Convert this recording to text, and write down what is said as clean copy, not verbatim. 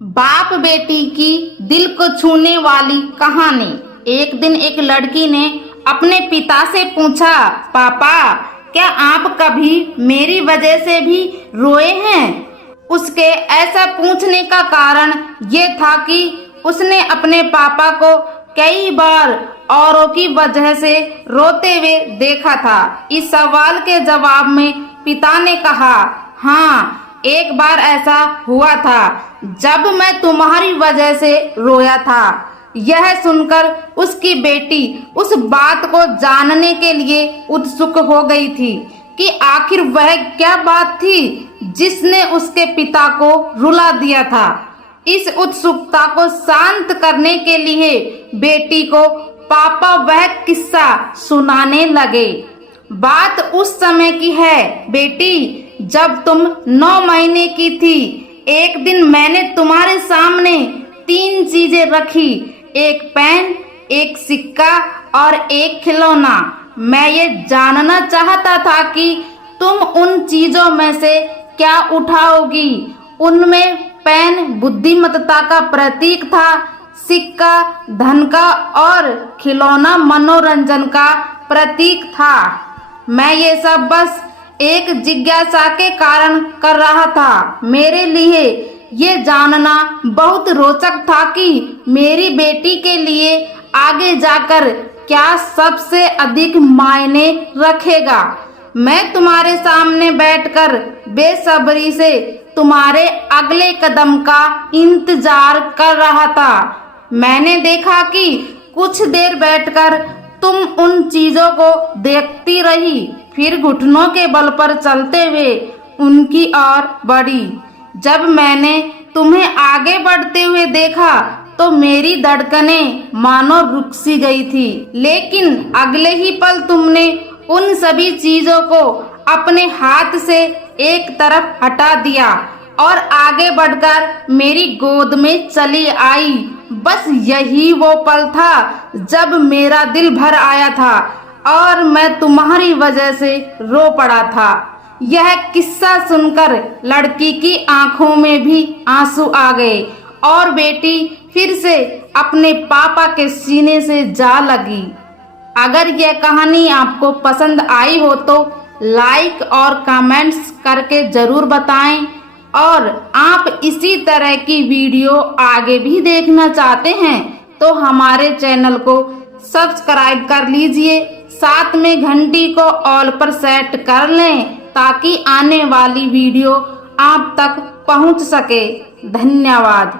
बाप बेटी की दिल को छूने वाली कहानी। एक दिन एक लड़की ने अपने पिता से पूछा, पापा क्या आप कभी मेरी वजह से भी रोए हैं? उसके ऐसा पूछने का कारण ये था कि उसने अपने पापा को कई बार औरों की वजह से रोते हुए देखा था। इस सवाल के जवाब में पिता ने कहा, हाँ, एक बार ऐसा हुआ था जब मैं तुम्हारी वजह से रोया था। यह सुनकर उसकी बेटी उस बात को जानने के लिए उत्सुक हो गई थी कि आखिर वह क्या बात थी जिसने उसके पिता को रुला दिया था। इस उत्सुकता को शांत करने के लिए बेटी को पापा वह किस्सा सुनाने लगे। बात उस समय की है बेटी, जब तुम 9 महीने की थी। एक दिन मैंने तुम्हारे सामने 3 चीजें रखी, एक पेन, एक सिक्का और एक खिलौना। मैं ये जानना चाहता था कि तुम उन चीजों में से क्या उठाओगी। उनमें पेन बुद्धिमत्ता का प्रतीक था, सिक्का धन का और खिलौना मनोरंजन का प्रतीक था। मैं ये सब बस एक जिज्ञासा के कारण कर रहा था। मेरे लिए ये जानना बहुत रोचक था कि मेरी बेटी के लिए आगे जाकर क्या सबसे अधिक मायने रखेगा। मैं तुम्हारे सामने बैठकर बेसब्री से तुम्हारे अगले कदम का इंतजार कर रहा था। मैंने देखा कि कुछ देर बैठकर तुम उन चीजों को देखती रही, फिर घुटनों के बल पर चलते हुए उनकी ओर बढ़ी। जब मैंने तुम्हें आगे बढ़ते हुए देखा तो मेरी धड़कनें मानो रुक सी गई थी, लेकिन अगले ही पल तुमने उन सभी चीजों को अपने हाथ से एक तरफ हटा दिया और आगे बढ़कर मेरी गोद में चली आई। बस यही वो पल था जब मेरा दिल भर आया था और मैं तुम्हारी वजह से रो पड़ा था। यह किस्सा सुनकर लड़की की आंखों में भी आंसू आ गए और बेटी फिर से अपने पापा के सीने से जा लगी। अगर यह कहानी आपको पसंद आई हो तो लाइक और कमेंट्स करके जरूर बताएं, और आप इसी तरह की वीडियो आगे भी देखना चाहते हैं तो हमारे चैनल को सब्सक्राइब कर लीजिए, साथ में घंटी को ऑल पर सेट कर लें ताकि आने वाली वीडियो आप तक पहुंच सके। धन्यवाद।